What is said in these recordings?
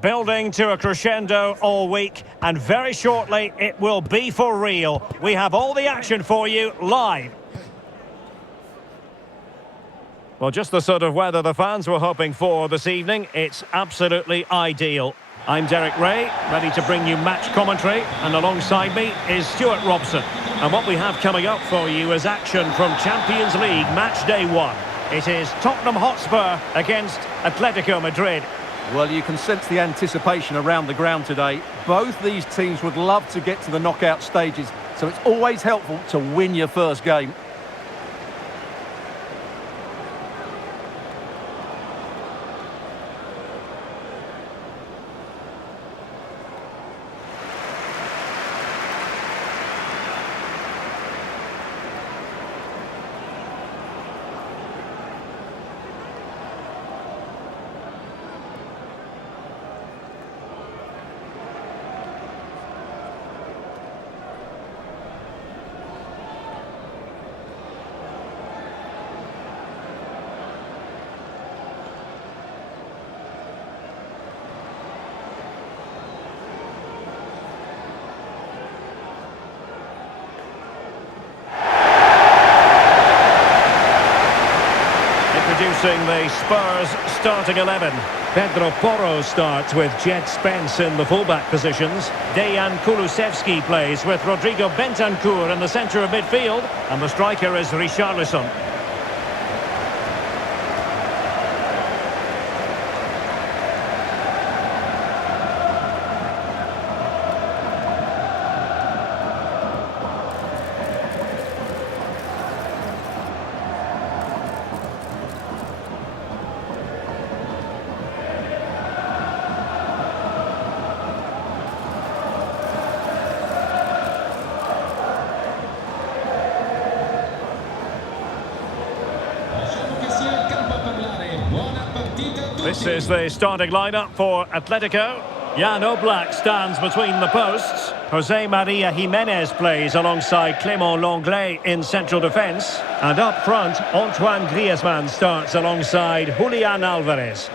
Building to a crescendo all week, and very shortly it will be for real. We have all the action for you live. Well, just the sort of weather the fans were hoping for this evening. It's absolutely ideal. I'm Derek Ray, ready to bring you match commentary, and alongside me is Stuart Robson. And what we have coming up for you is action from Champions League match day 1. It is Tottenham Hotspur against Atletico Madrid. Well, you can sense the anticipation around the ground today. Both these teams would love to get to the knockout stages, so it's always helpful to win your first game. Introducing the Spurs starting 11. Pedro Porro starts with Jed Spence in the fullback positions. Dejan Kulusevski plays with Rodrigo Bentancur in the centre of midfield. And the striker is Richarlison. This is the starting lineup for Atletico. Jan Oblak stands between the posts. Jose Maria Jimenez plays alongside Clément Lenglet in central defence. And up front, Antoine Griezmann starts alongside Julian Alvarez.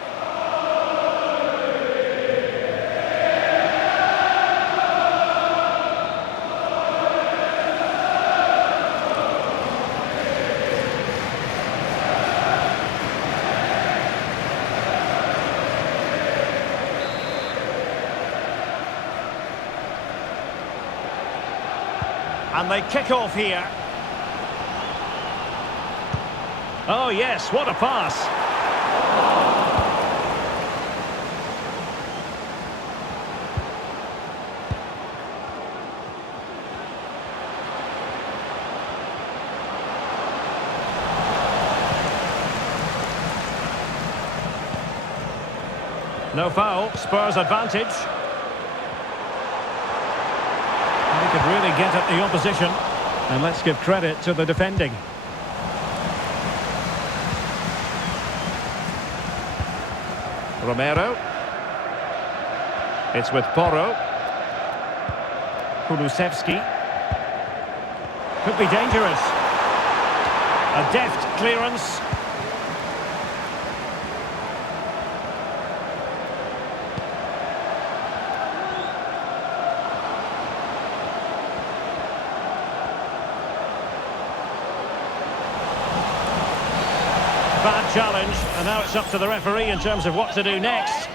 And they kick off here. Oh yes, what a pass. No foul, Spurs advantage. He could really get at the opposition. And let's give credit to the defending. Romero. It's with Porro. Kulusevski. Could be dangerous. A deft clearance. Bad challenge, and now it's up to the referee in terms of what to do next.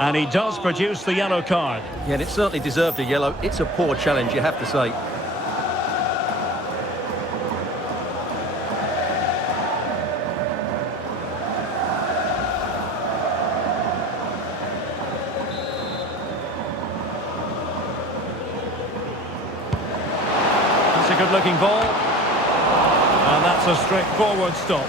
And he does produce the yellow card. Yeah, and it certainly deserved a yellow. It's a poor challenge, you have to say. That's a good-looking ball. And that's a straightforward stop.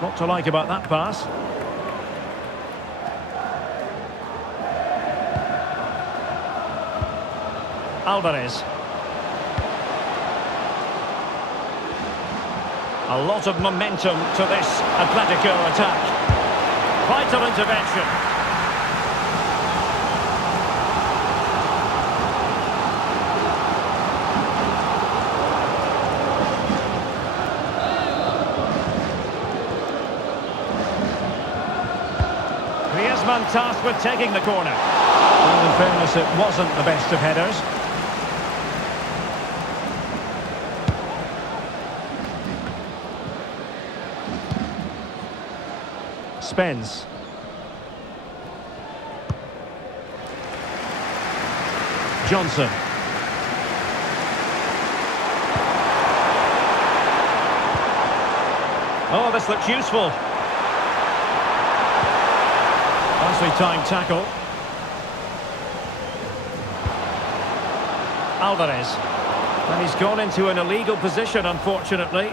What to like about that pass? Alvarez. A lot of momentum to this Atletico attack. Vital intervention. man tasked with taking the corner. Well, in fairness, it wasn't the best of headers. Spence. Johnson. Oh, this looks useful. Nicely timed tackle. Alvarez. And he's gone into an illegal position, unfortunately.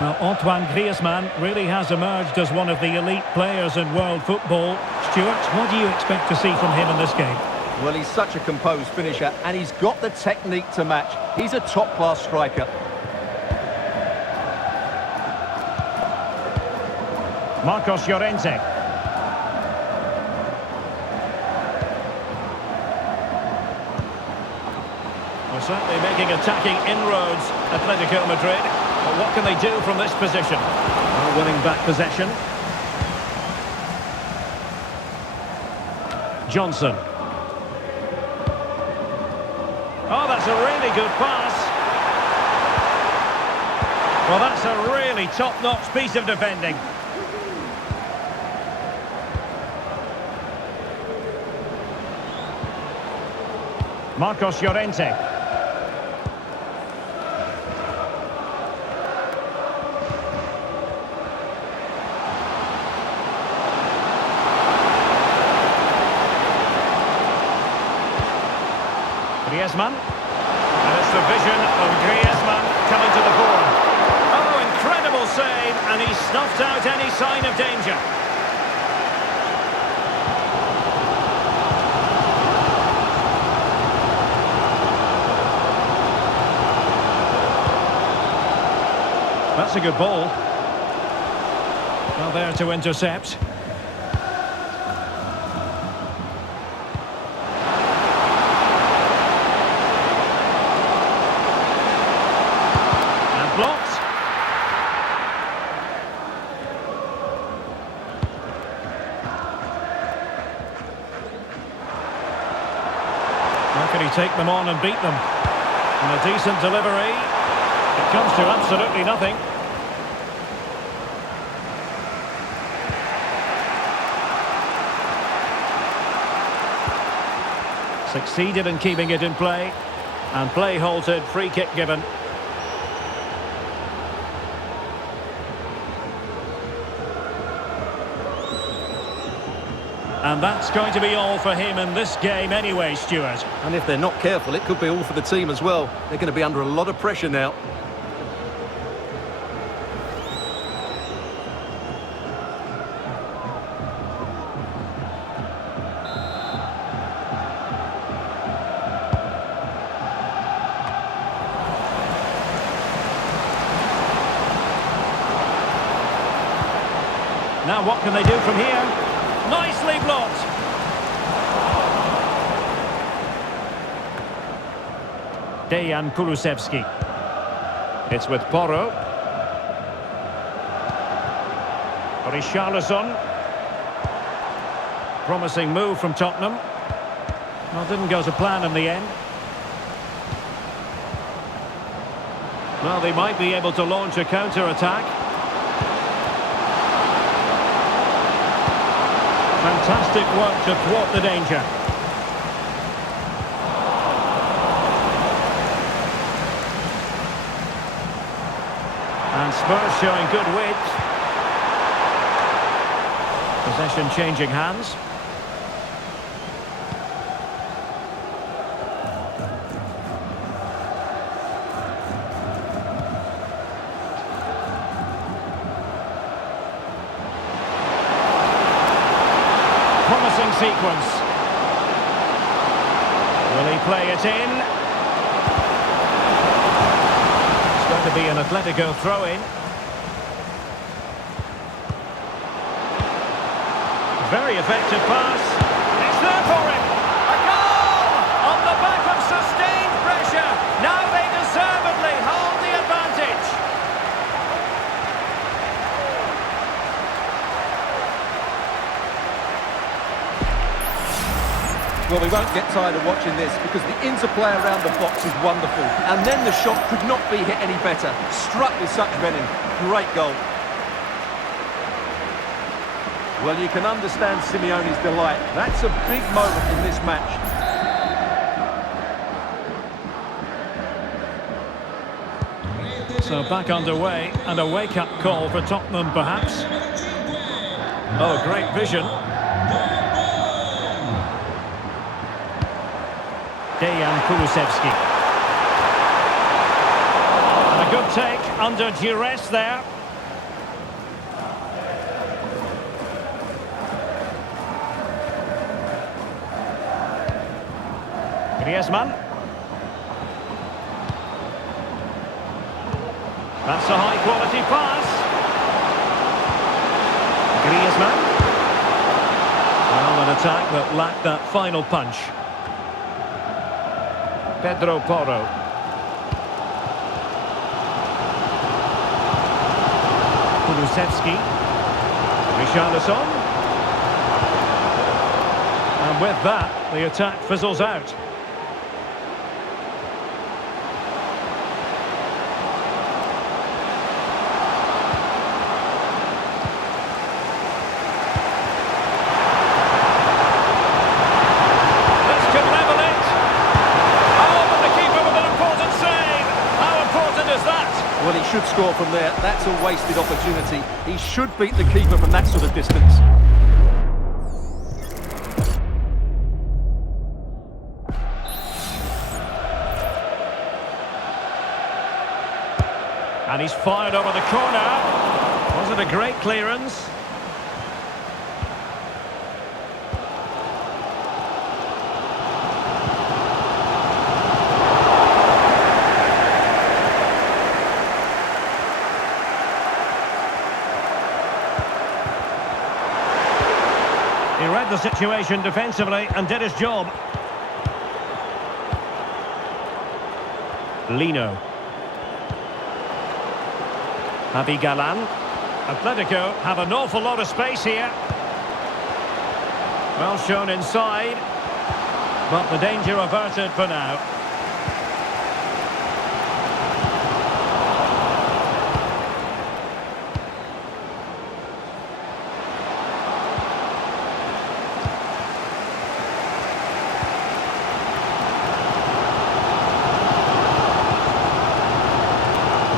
Well, Antoine Griezmann really has emerged as one of the elite players in world football. Stuart, what do you expect to see from him in this game? Well, he's such a composed finisher, and he's got the technique to match. He's a top-class striker. Marcos Llorente. Well, certainly making attacking inroads, Atletico Madrid. But what can they do from this position? Well, winning back possession. Johnson. Oh, that's a really good pass. Well, that's a really top-notch piece of defending. Marcos Llorente. Griezmann, and it's the vision of Griezmann coming to the fore. Oh, incredible save, and he snuffed out any sign of danger. That's a good ball. Well, there to intercept. Blocked. How can he take them on and beat them? And a decent delivery. It comes to absolutely nothing. Succeeded in keeping it in play. And play halted, free kick given. And that's going to be all for him in this game anyway, Stuart. And if they're not careful, it could be all for the team as well. They're going to be under a lot of pressure now. Now what can they do from here? Nicely blocked. Dejan Kulusevski. It's with Porro. Richarlison. Promising move from Tottenham. Well, didn't go to plan in the end. Well, they might be able to launch a counter-attack. Fantastic work to thwart the danger. And Spurs showing good width. Possession changing hands. Promising sequence. Will he play it in? to be an Atletico throw-in. Very effective pass. It's there for him. A goal! On the back of sustained pressure. Now they deservedly hold the advantage. Well, we won't get tired of watching this because the interplay around the box is wonderful. And then the shot could not be hit any better. Struck with such venom. Great goal. Well, you can understand Simeone's delight. That's a big moment in this match. So back underway, and a wake-up call for Tottenham, perhaps. Oh, great vision. Dejan Kulusevski. And a good take under duress there. Griezmann. That's a high-quality pass. Griezmann. Well, an attack that lacked that final punch. Pedro Porro. Kulusevski. Richarlison. And with that, the attack fizzles out. Well, he should score from there. That's a wasted opportunity. He should beat the keeper from that sort of distance. And he's fired over the corner. Was it a great clearance? He read the situation defensively and did his job. Lino. Javi Galan. Atletico have an awful lot of space here. Well shown inside. But the danger averted for now.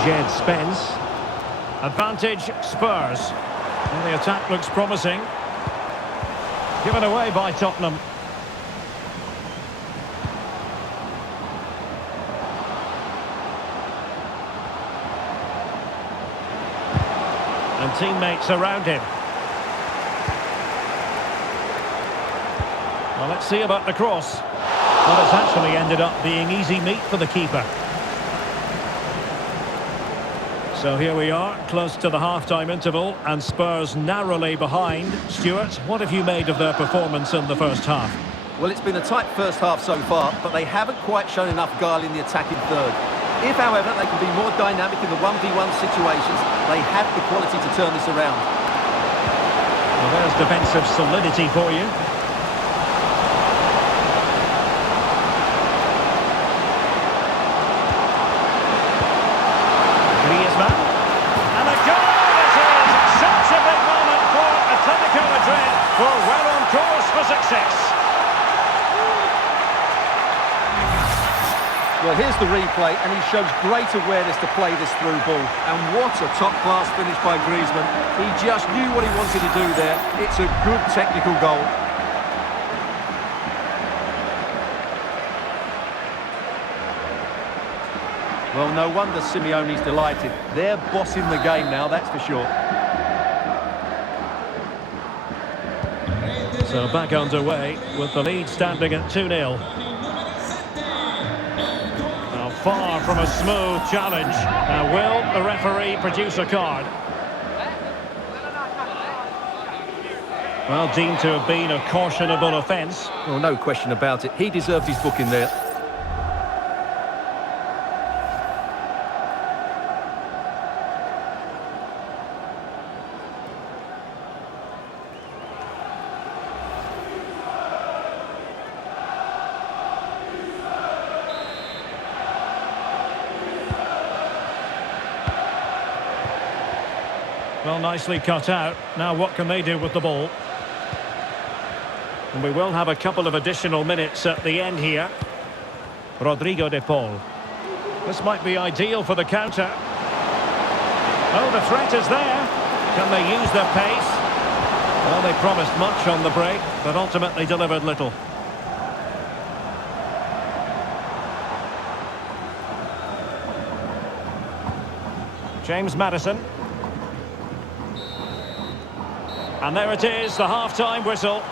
Jed Spence. Advantage Spurs. And the attack looks promising. Given away by Tottenham. And teammates around him. Well, let's see about the cross. Well, it's actually ended up being easy meat for the keeper. So here we are, close to the half-time interval, and Spurs narrowly behind. Stuart, what have you made of their performance in the first half? Well, it's been a tight first half so far, but they haven't quite shown enough guile in the attacking third. If, however, they can be more dynamic in the 1v1 situations, they have the quality to turn this around. Well, there's defensive solidity for you. Griezmann. And a goal it is! Such a big moment for Atletico Madrid, who are well on course for success. Well, here's the replay, and he shows great awareness to play this through ball. And what a top-class finish by Griezmann. He just knew what he wanted to do there. It's a good technical goal. Well, no wonder Simeone's delighted. They're bossing the game now, that's for sure. So back underway with the lead standing at 2-0. far from a smooth challenge. Now, will the referee produce a card? Well, deemed to have been a cautionable offence. Well, no question about it. He deserved his booking there. Well, nicely cut out. Now what can they do with the ball? And we will have a couple of additional minutes at the end here. Rodrigo de Paul. This might be ideal for the counter. Oh, the threat is there. Can they use their pace? Well, they promised much on the break, but ultimately delivered little. James Maddison. And there it is, the half-time whistle.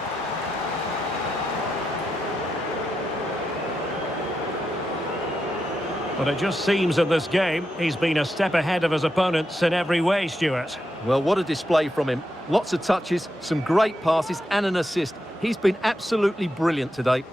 But it just seems in this game, he's been a step ahead of his opponents in every way, Stuart. Well, what a display from him. Lots of touches, some great passes and an assist. He's been absolutely brilliant today.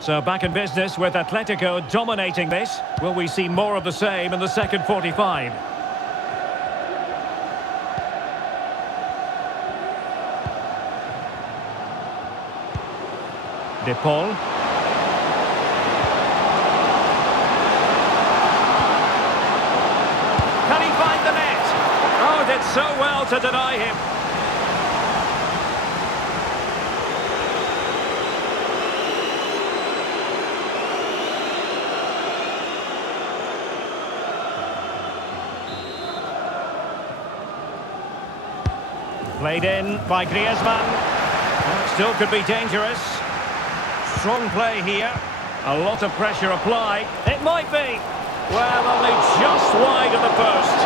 So back in business with Atletico dominating this. Will we see more of the same in the second 45? De Paul. Can he find the net? Oh, did so well to deny him. Played in by Griezmann. Well, it still could be dangerous. Strong play here. A lot of pressure applied. It might be. Well, only just wide of the post.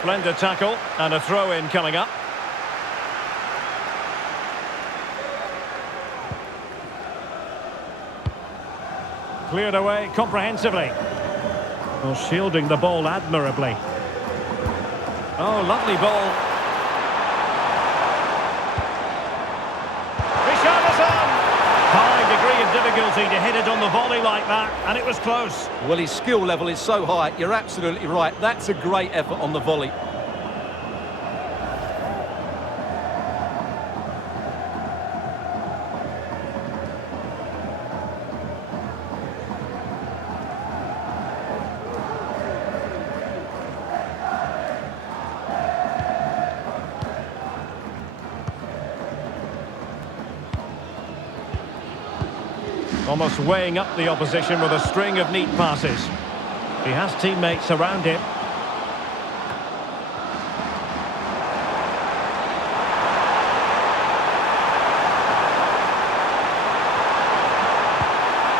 Splendid tackle and a throw-in coming up. Cleared away comprehensively. Well, shielding the ball admirably. Oh, lovely ball. High degree of difficulty to hit it on the volley like that, and it was close. Well, his skill level is so high. You're absolutely right. That's a great effort on the volley. Almost weighing up the opposition with a string of neat passes. He has teammates around him.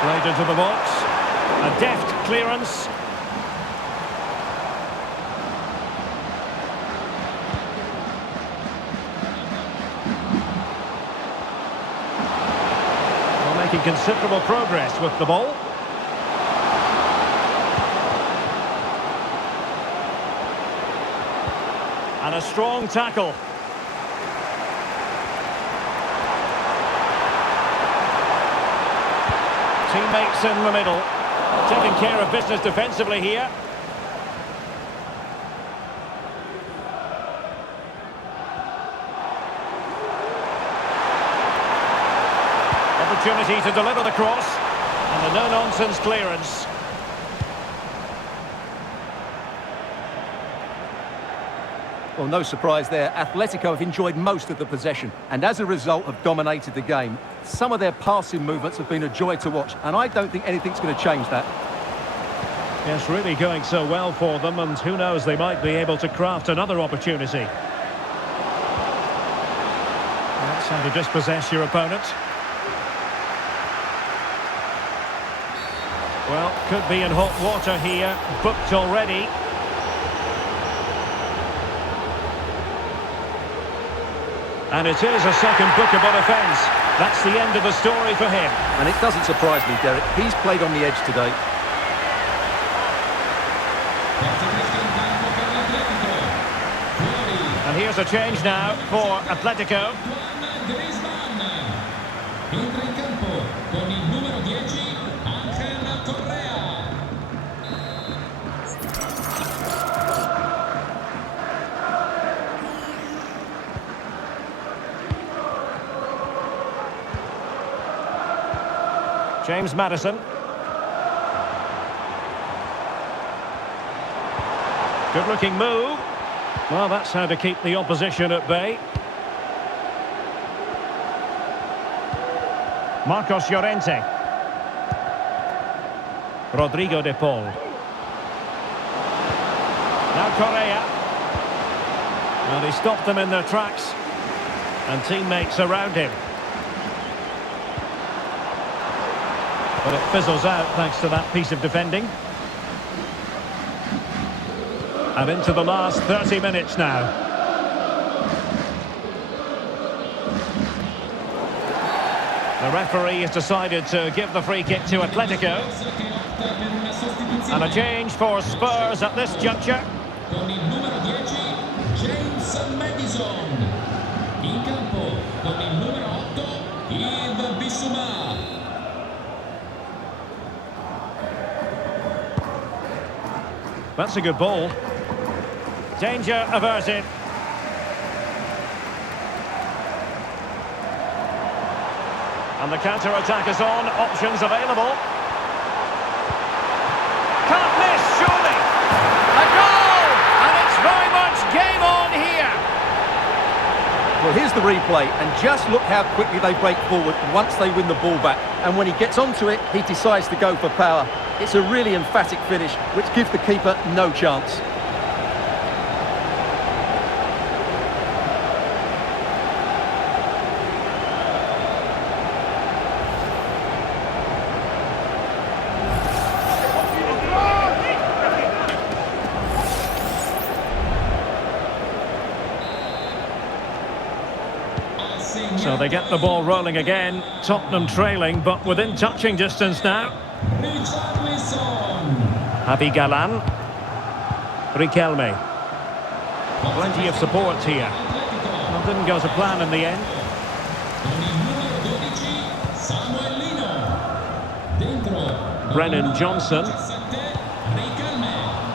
Played into the box. A deft clearance. Making considerable progress with the ball. And a strong tackle. Teammates in the middle. Taking care of business defensively here. Opportunity to deliver the cross, and the no-nonsense clearance. Well, no surprise there. Atletico have enjoyed most of the possession and as a result have dominated the game. Some of their passing movements have been a joy to watch and I don't think anything's going to change that. Yes, really going so well for them, and who knows, they might be able to craft another opportunity. That's how to dispossess your opponent. Well, could be in hot water here, booked already. And it is a second bookable offence. That's the end of the story for him. And it doesn't surprise me, Derek. He's played on the edge today. And here's a change now for Atletico. Griezmann entra in campo con il numero 10 Correa. James Maddison. Good looking move. Well, that's how to keep the opposition at bay. Marcos Llorente. Rodrigo de Paul. Now Correa. Well, he stopped them in their tracks. And teammates around him. But it fizzles out thanks to that piece of defending. And into the last 30 minutes now. The referee has decided to give the free kick to Atletico. And a change for Spurs at this juncture. Con il numero 10 James Maddison. In campo con il numero 8 Yves Bissouma. That's a good ball. Danger averted. And the counter-attack is on. Options available. Can't miss, surely. A goal! And it's very much game on here. Well, here's the replay, and just look how quickly they break forward once they win the ball back. And when he gets onto it, he decides to go for power. It's a really emphatic finish, which gives the keeper no chance. So they get the ball rolling again. Tottenham trailing, but within touching distance now. Javi Galan. Riquelme. Plenty of support here. Well, didn't go to plan in the end. Brennan Johnson.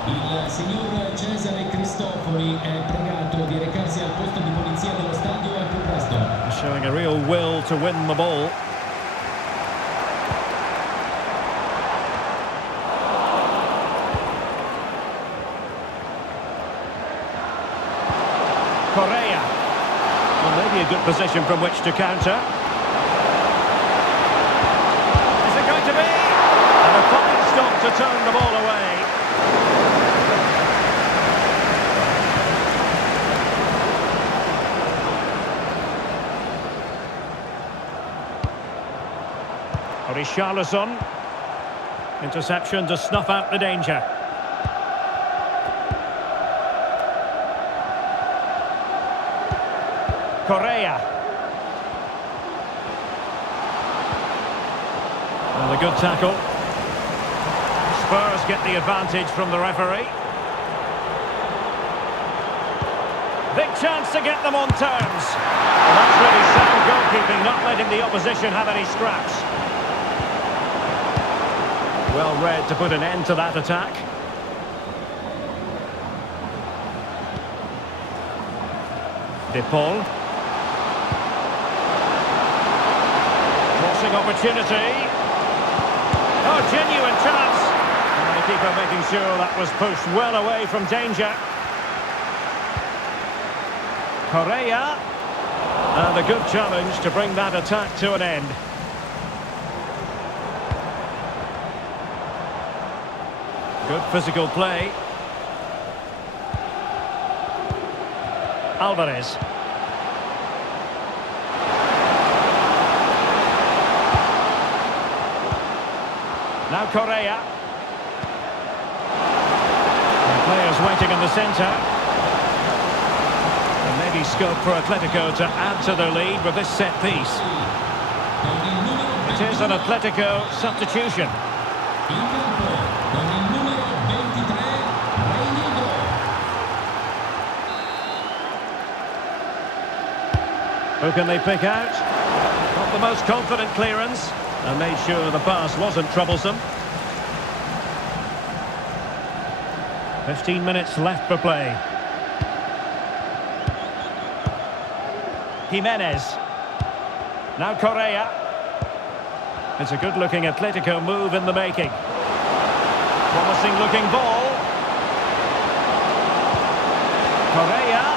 Il signor Cesare Cristofori è pregato di recarsi al posto di polizia dello stadio al più presto. Showing a real will to win the ball. Correa. Well, maybe a good position from which to counter. Is it going to be? And a fine stop to turn the ball away. Richarlison. Interception to snuff out the danger. Correa. And a good tackle. Spurs get the advantage from the referee. Big chance to get them on terms. Well, that's really sound goalkeeping, not letting the opposition have any scraps. Well read to put an end to that attack. De Paul. Crossing opportunity. Oh, genuine chance. And the keeper making sure that was pushed well away from danger. Correa. And a good challenge to bring that attack to an end. Good physical play. Alvarez. Now Correa. And players waiting in the centre. And maybe scope for Atletico to add to their lead with this set piece. It is an Atletico substitution. Who can they pick out? Not the most confident clearance. And made sure the pass wasn't troublesome. 15 minutes left for play. Jimenez. Now Correa. It's a good-looking Atletico move in the making. Promising-looking ball. Correa.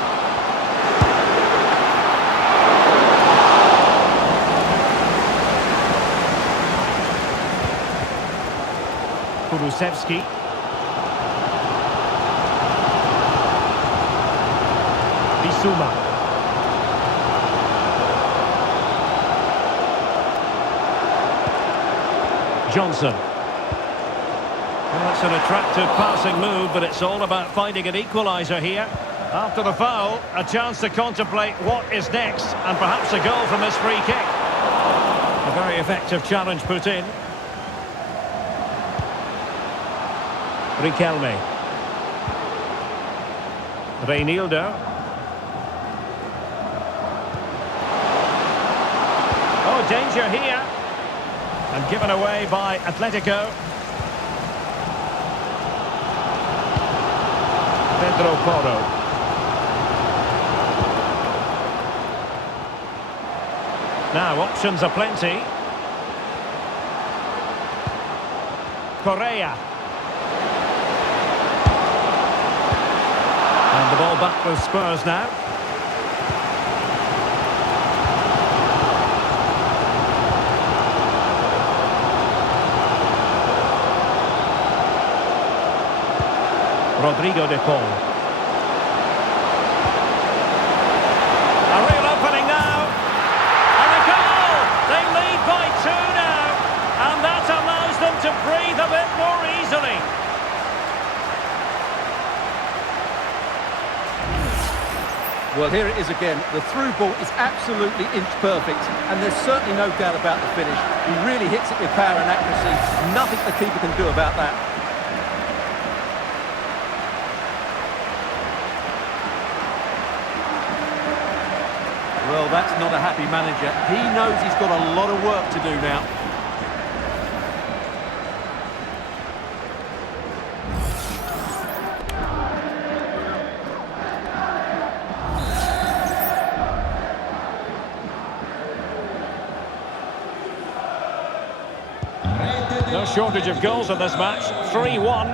Kulusevski. Bissouma. Johnson. Well, that's an attractive passing move, but it's all about finding an equaliser here. After the foul, a chance to contemplate what is next, and perhaps a goal from this free kick. A very effective challenge put in. Riquelme. Reinildo. Oh, danger here. And given away by Atletico. Pedro Porro. Now, options are plenty. Correa. And the ball back with Spurs now. Rodrigo de Paul. A real opening now. And a goal! They lead by 2 now. And that allows them to breathe a bit more easily. Well, here it is again. The through ball is absolutely inch perfect, and there's certainly no doubt about the finish. He really hits it with power and accuracy. Nothing the keeper can do about that. Well, that's not a happy manager. He knows he's got a lot of work to do now. No shortage of goals in this match. 3-1.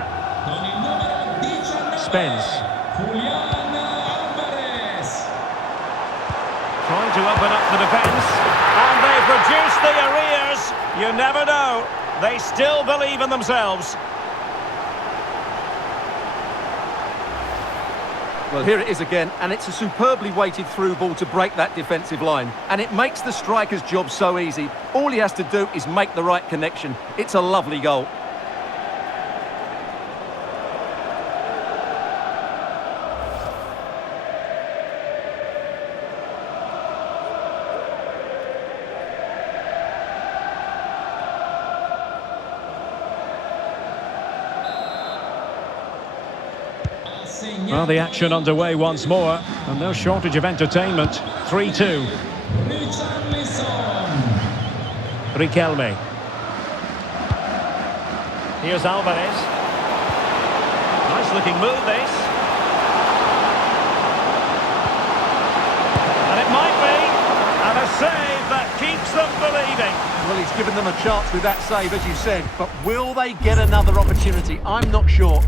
Spence. Julian Alvarez. Trying to open up the defence. And they've reduced the arrears. You never know. They still believe in themselves. Well, here it is again, and it's a superbly weighted through ball to break that defensive line. And it makes the striker's job so easy. All he has to do is make the right connection. It's a lovely goal. Well, the action underway once more, and no shortage of entertainment. 3-2. Riquelme. Here's Alvarez. Nice looking move, this. And it might be. And a save that keeps them believing. Well, he's given them a chance with that save, as you said. But will they get another opportunity? I'm not sure.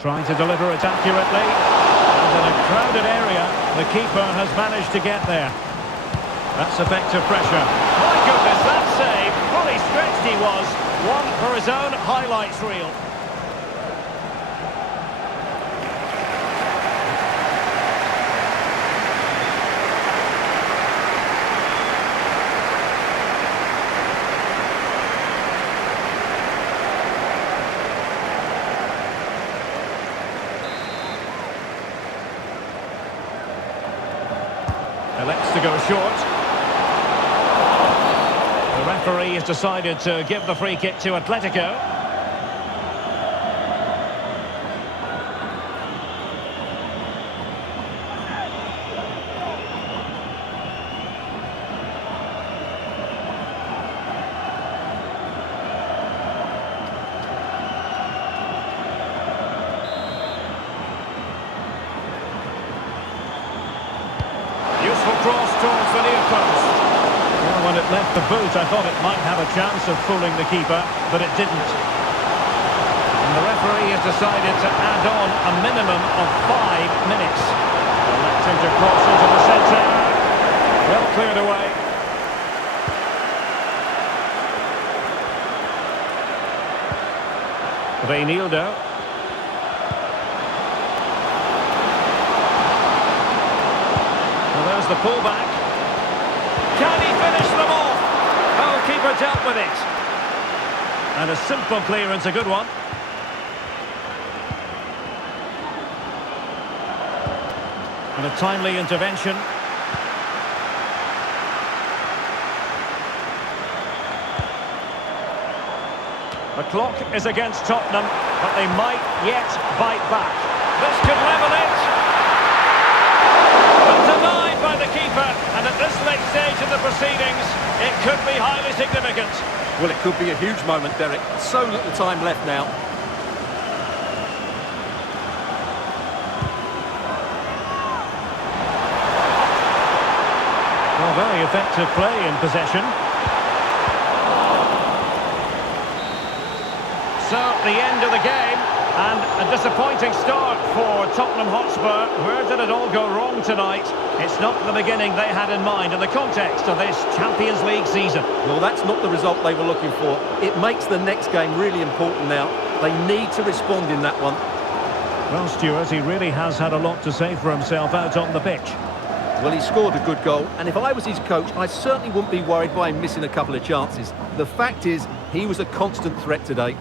Trying to deliver it accurately. And in a crowded area, the keeper has managed to get there. That's effective pressure. My goodness, that save! Fully stretched he was. One for his own highlights reel. Elects to go short. The referee has decided to give the free kick to Atletico. Useful cross towards the near post. Well, when it left the boot, I thought it might have a chance of fooling the keeper, but it didn't. And the referee has decided to add on a minimum of 5 minutes. Electing to cross into the centre. Well cleared away. Reinildo. There's the pullback. Can he finish them off? Oh, keeper dealt with it. And a simple clearance, a good one. And a timely intervention. The clock is against Tottenham, but they might yet bite back. This could level it. Denied by the keeper, and at this late stage of the proceedings, it could be highly significant. Well, it could be a huge moment, Derek. So little time left now. Well, very effective play in possession. So, the end of the game. And a disappointing start for Tottenham Hotspur. Where did it all go wrong tonight? It's not the beginning they had in mind in the context of this Champions League season. Well, that's not the result they were looking for. It makes the next game really important now. They need to respond in that one. Well, Stuart, he really has had a lot to say for himself out on the pitch. Well, he scored a good goal, and if I was his coach, I certainly wouldn't be worried by him missing a couple of chances. The fact is, he was a constant threat today.